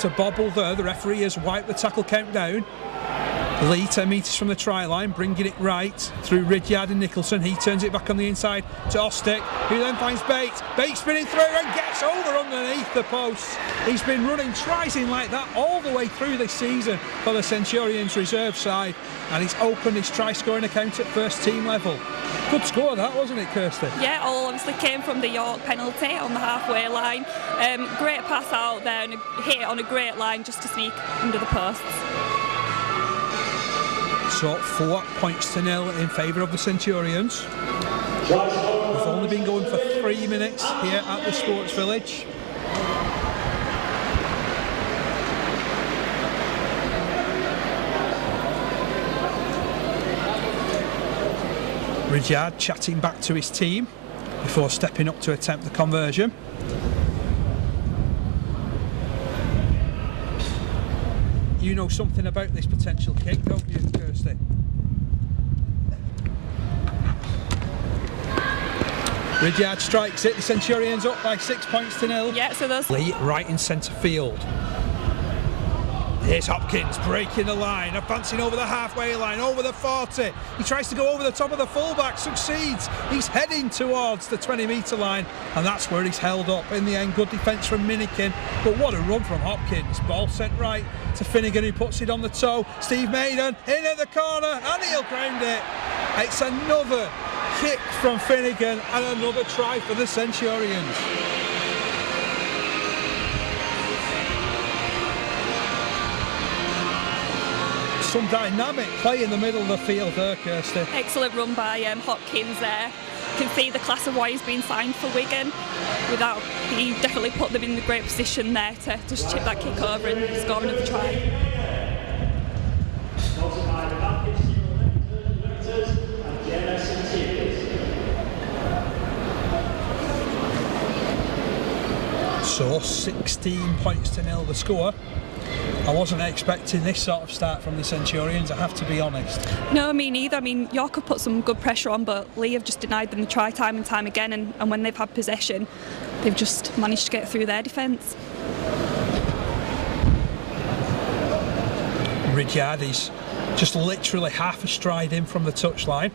To bobble there, the referee has wiped the tackle count down. Leigh 10 metres from the try line, bringing it right through Ridyard and Nicholson. He turns it back on the inside to Ostick, who then finds Bates. Bates spinning through and gets over underneath the post. He's been running tries in like that all the way through this season for the Centurions reserve side, and he's opened his try scoring account at first team level. Good score that, wasn't it, Kirsty? Yeah, all obviously came from the York penalty on the halfway line. Great pass out there and a hit on a great line just to sneak under the posts. So 4 points to 0 in favour of the Centurions. We've only been going for 3 minutes here at the Sports Village. Ridyard chatting back to his team before stepping up to attempt the conversion. You know something about this potential kick, don't you, Kirsty? Ridyard strikes it, the Centurions up by 6 points to 0. Yeah, so there's Leigh right in centre field. Here's Hopkins breaking the line, advancing over the halfway line, over the 40. He tries to go over the top of the fullback, succeeds. He's heading towards the 20-metre line, and that's where he's held up. In the end, good defence from Minikin, but what a run from Hopkins. Ball sent right to Finnegan, who puts it on the toe. Steve Maiden in at the corner, and he'll ground it. It's another kick from Finnegan and another try for the Centurions. Some dynamic play in the middle of the field there, Kirsty. excellent run by Hopkins there. You can see the class of why he's been signed for Wigan. He definitely put them in the great position there to just chip that kick over and score another try. So 16 points to 0 the score. I wasn't expecting this sort of start from the Centurions, I have to be honest. No, me neither. I mean, York have put some good pressure on, but Leigh have just denied them the try time and time again, and when they've had possession, they've just managed to get through their defence. Ridyard is just literally half a stride in from the touchline.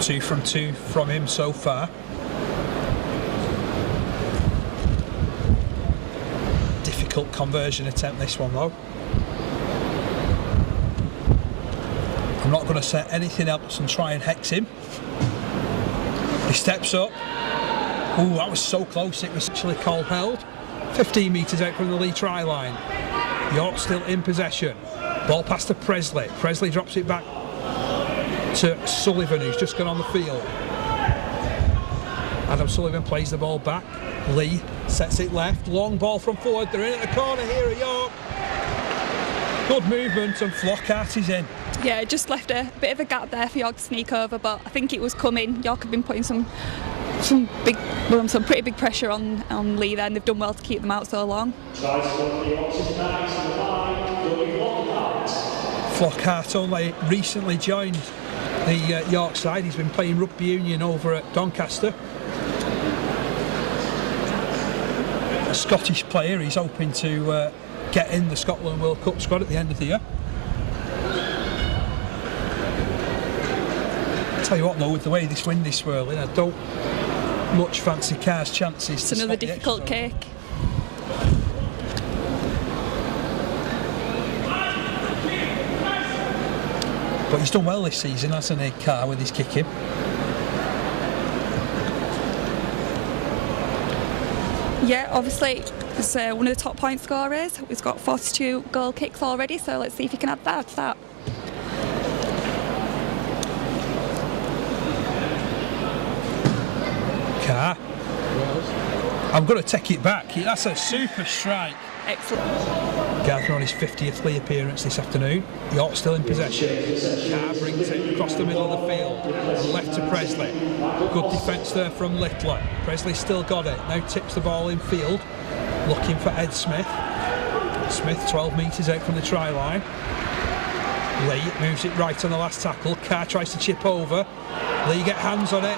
2 from 2 from him so far. Difficult conversion attempt, this one though. I'm not going to say anything else and try and hex him. He steps up. Ooh, that was so close, it was actually called held. 15 metres out from the Leigh try line. York still in possession. Ball pass to Presley. Presley drops it back to Sullivan, who's just gone on the field. Adam Sullivan plays the ball back. Leigh sets it left. Long ball from forward. They're in at the corner here at York. Good movement, and Flockhart is in. Yeah, just left a bit of a gap there for York to sneak over, but I think it was coming. York have been putting some pretty big pressure on Leigh there, and they've done well to keep them out so long. Flockhart only recently joined the York side. He's been playing rugby union over at Doncaster. A Scottish player. He's hoping to get in the Scotland World Cup squad at the end of the year. I'll tell you what though, with the way this wind is swirling, I don't much fancy Carr's chances. It's another difficult kick. But he's done well this season, hasn't he, Carr, with his kicking? Yeah, obviously he's one of the top point scorers. He's got 42 goal kicks already, so let's see if he can add that to that. Carr. I'm going to take it back. That's a super strike. Excellent. Gardner on his 50th Leigh appearance this afternoon. York still in possession. Carr brings it across the middle of the field. Left to Presley. Good defence there from Littler. Presley's still got it. Now tips the ball in field. Looking for Ed Smith. Smith 12 metres out from the try line. Leigh moves it right on the last tackle. Carr tries to chip over. Leigh get hands on it.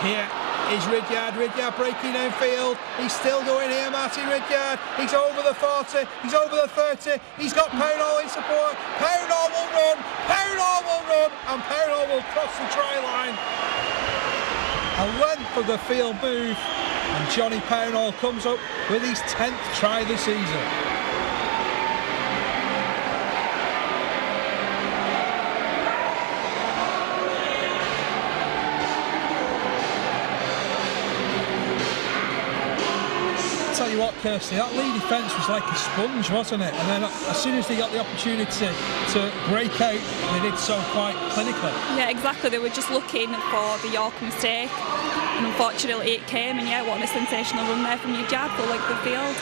Here is Ridyard. Ridyard breaking downfield. He's still going here, Martin Ridyard. He's over the 40. He's over the 30. He's got Pownall in support. Pownall will run. Pownall will run. And Pownall will cross the try line. A length of the field move. And Johnny Pownall comes up with his 10th try of the season. Tell you what, Kirsty, that Leigh defence was like a sponge, wasn't it? And then as soon as they got the opportunity to break out, they did so quite clinically. Yeah, exactly. They were just looking for the York mistake, and unfortunately it came. And yeah, what a sensational run there from Ridyard for length of the field.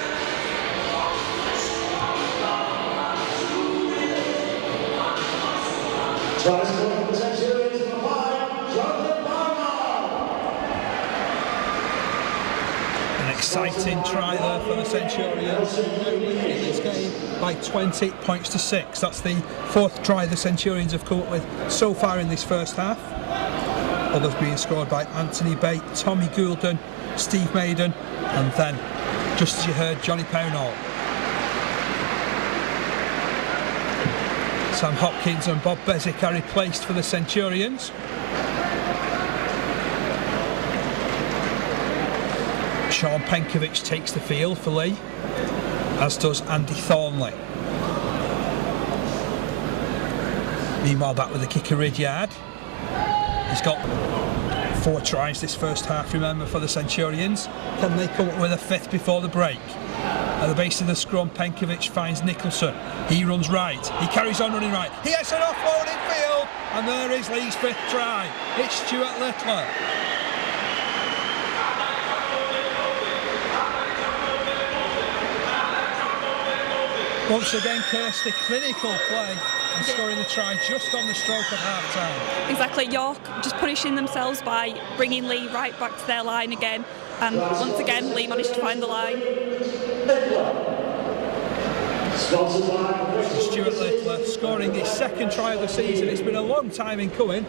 Exciting try there for the Centurions, now leading this game by 20 points to 6. That's the 4th try the Centurions have come up with so far in this first half. Others being scored by Anthony Bate, Tommy Goulden, Steve Maiden, and then, just as you heard, Johnny Pownall. Sam Hopkins and Bob Bezic are replaced for the Centurions. Sean Penkovic takes the field for Leigh, as does Andy Thornley. Meanwhile, back with the kicker Ridyard. He's got 4 tries this first half, remember, for the Centurions. Can they come up with a 5th before the break? At the base of the scrum, Penkovic finds Nicholson. He runs right. He carries on running right. He gets an offload in field, and there is Leigh's 5th try. It's Stuart Littler. Once again, Kirsty, clinical play and scoring the try just on the stroke of half-time. Exactly, York just punishing themselves by bringing Leigh right back to their line again. And once again, Leigh managed to find the line. Stuart Littler scoring his 2nd try of the season. It's been a long time in coming.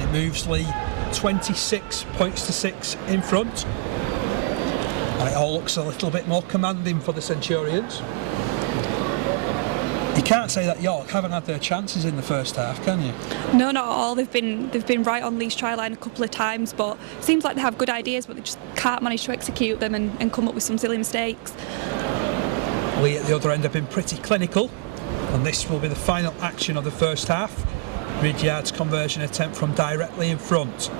It moves Leigh 26 points to 6 in front. And it all looks a little bit more commanding for the Centurions. You can't say that York haven't had their chances in the first half, can you? No, not at all. They've been right on Leigh's try line a couple of times, but it seems like they have good ideas, but they just can't manage to execute them and come up with some silly mistakes. Leigh at the other end have been pretty clinical, and this will be the final action of the first half. Ridyard's conversion attempt from directly in front.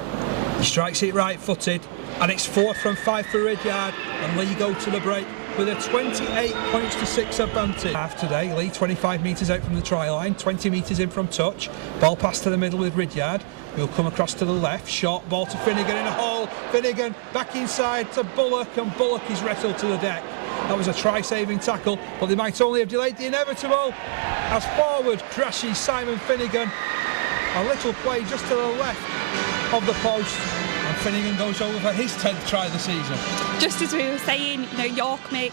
He strikes it right-footed, and it's 4 from 5 for Ridyard, and Leigh go to the break with a 28 points to 6 advantage. Half today, Leigh 25 metres out from the try line, 20 metres in from touch. Ball pass to the middle with Ridyard. He'll come across to the left, short ball to Finnegan in a hole. Finnegan back inside to Bullock, and Bullock is wrestled to the deck. That was a try-saving tackle, but they might only have delayed the inevitable. As forward crashes Simon Finnegan. A little play just to the left of the post, and Finnegan goes over for his 10th try of the season. Just as we were saying, York make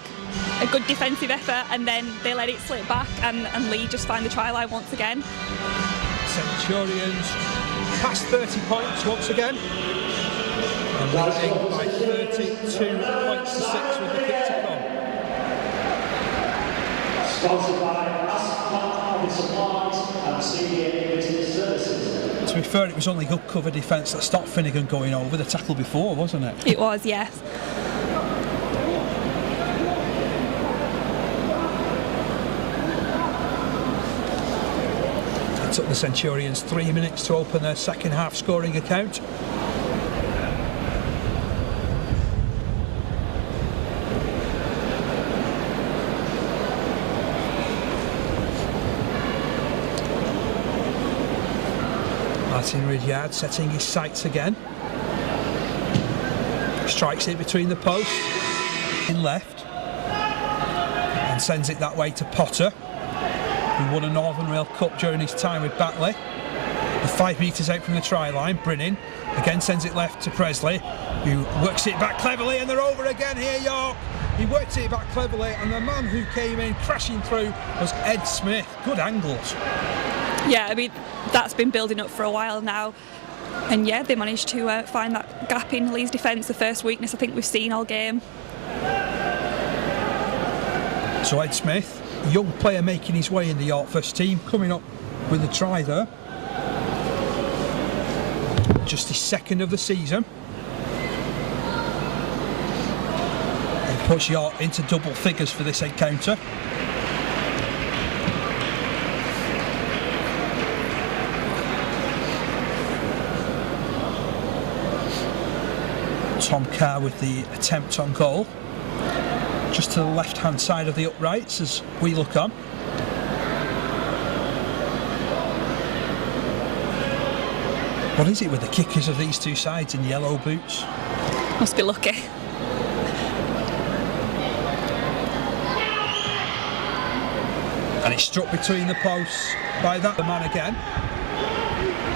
a good defensive effort and then they let it slip back, and Leigh just find the try line once again. Centurions past 30 points once again, and leading by 32 points to 6 with the kick to come. Sponsored by Supplies and CDA Services. To be fair, it was only good cover defence that stopped Finnegan going over the tackle before, wasn't it? It was, yes. It took the Centurions 3 minutes to open their second half scoring account. Martin Ridyard setting his sights again. Strikes it between the posts in left and sends it that way to Potter, who won a Northern Rail Cup during his time with Batley. The 5 metres out from the try line, Brinnin again sends it left to Presley, who works it back cleverly, and they're over again here, York. He worked it back cleverly, and the man who came in crashing through was Ed Smith. Good angles. Yeah, I mean, that's been building up for a while now. And yeah, they managed to find that gap in Leigh's defence, the first weakness I think we've seen all game. So Ed Smith, a young player making his way in the York first team, coming up with a try there. Just his second of the season. And puts York into double figures for this encounter. Tom Carr with the attempt on goal. Just to the left-hand side of the uprights as we look on. What is it with the kickers of these two sides in yellow boots? Must be lucky. And it's struck between the posts by that man again.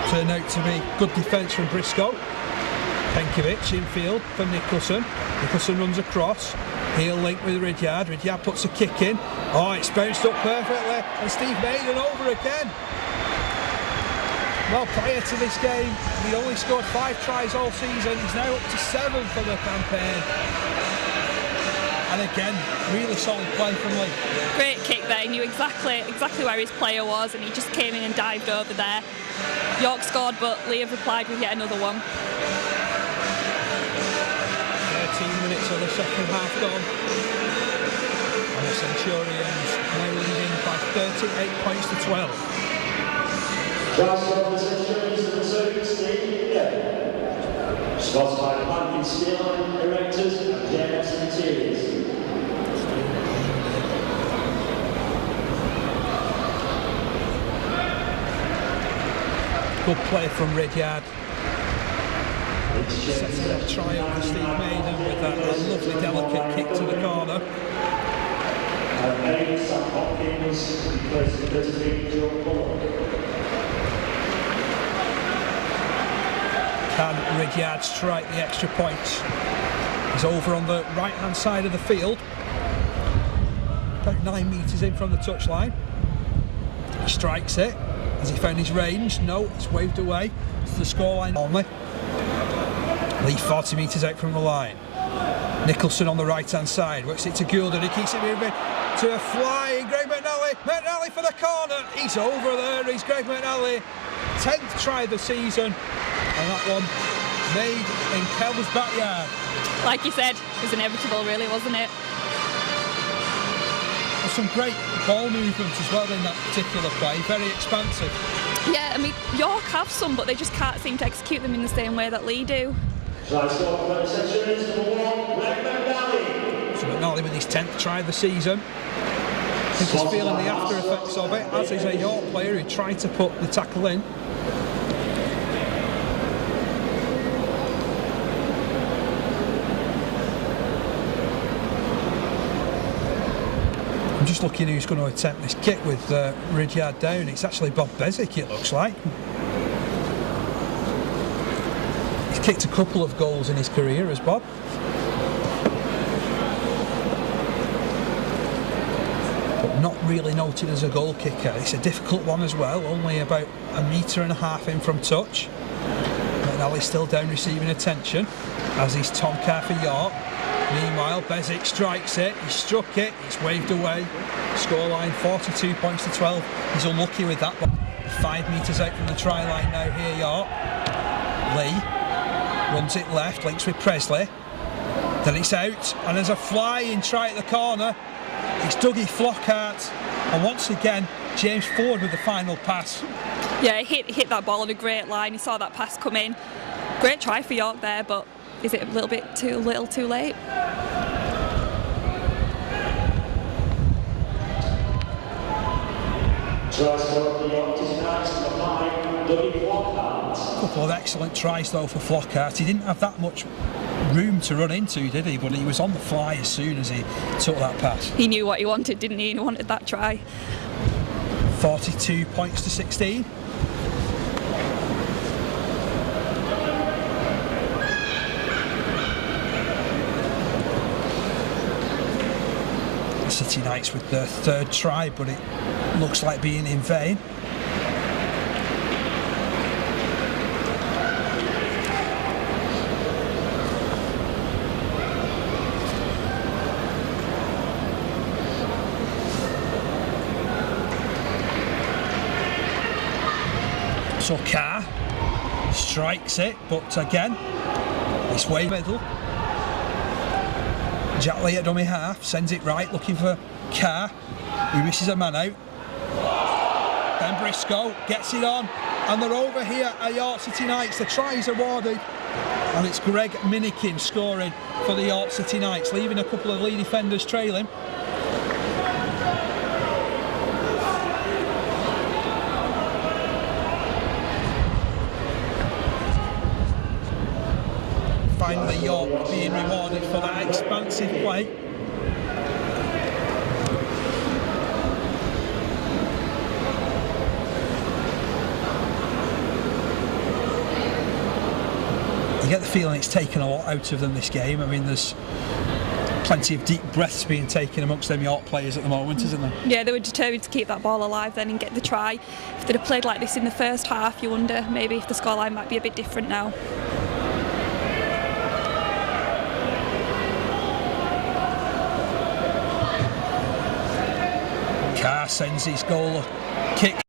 Turned out to be good defence from Briscoe. Penkovic infield for Nicholson. Nicholson runs across. Heel link with Ridyard. Ridyard puts a kick in. Oh, it's bounced up perfectly. And Steve Maiden over again. Well, prior to this game, he only scored 5 tries all season. He's now up to 7 for the campaign. And again, really solid play from Leigh. Great kick there. He knew exactly where his player was, and he just came in and dived over there. York scored, but Leigh have replied with yet another one. 13 minutes of the second half gone. And the Centurions now leading by 38 points to 12. Transfer of the Centurions to the 2, Steve Maiden. Sponsored by Pumpkin Steel Erectors and Leigh Centurions. Good play from Ridyard. Setting a try over Steve Maiden with that lovely delicate kick to the corner. Can Ridyard strike the extra points? He's over on the right hand side of the field, about 9 metres in from the touchline. He strikes it. Has he found his range? No, it's waved away. It's the scoreline only. Leigh 40 metres out from the line. Nicholson on the right hand side, works it to Goulden, he keeps it moving to a flying Greg McNally. McNally for the corner, he's over there, he's Greg McNally. 10th try of the season, and that one made in Kelvin's backyard. Like you said, it was inevitable really, wasn't it? There's some great ball movements as well in that particular play, very expansive. Yeah, I mean, York have some, but they just can't seem to execute them in the same way that Leigh do. So McNally with his 10th try of the season. I think he's feeling the after effects of it, as is a York player who tried to put the tackle in. I'm just looking who's going to attempt this kick with Ridyard down. It's actually Bob Bezic, it looks like. He's kicked a couple of goals in his career as Bob. But not really noted as a goal kicker. It's a difficult one as well, only about 1.5 metres in from touch. McNally's still down receiving attention, as is Tom Carr for York. Meanwhile, Bezic strikes it, he struck it, it's waved away. Scoreline 42 points to 12. He's unlucky with that one. 5 metres out from the try line now here, York. Leigh runs it left, links with Presley. Then it's out, and there's a flying try at the corner. It's Dougie Flockhart, and once again, James Ford with the final pass. Yeah, he hit that ball on a great line. He saw that pass come in. Great try for York there, but is it a little bit too late? A couple of excellent tries though for Flockhart. He didn't have that much room to run into, did he? But he was on the fly as soon as he took that pass. He knew what he wanted, didn't he? He wanted that try. 42 points to 16. City Knights with their 3rd try, but it looks like being in vain. So Carr strikes it, but again, it's way middle. Jack Lee at dummy half, sends it right, looking for Carr. He misses a man out. Then Briscoe gets it on, and they're over here at York City Knights. The try is awarded, and it's Greg Minikin scoring for the York City Knights, leaving a couple of Leigh defenders trailing. Finally, York being rewarded for that expansive play. You get the feeling it's taken a lot out of them this game. I mean, there's plenty of deep breaths being taken amongst them York players at the moment, isn't there? Yeah, they were determined to keep that ball alive then and get the try. If they'd have played like this in the first half, you wonder maybe if the scoreline might be a bit different now. Carr sends his goal kick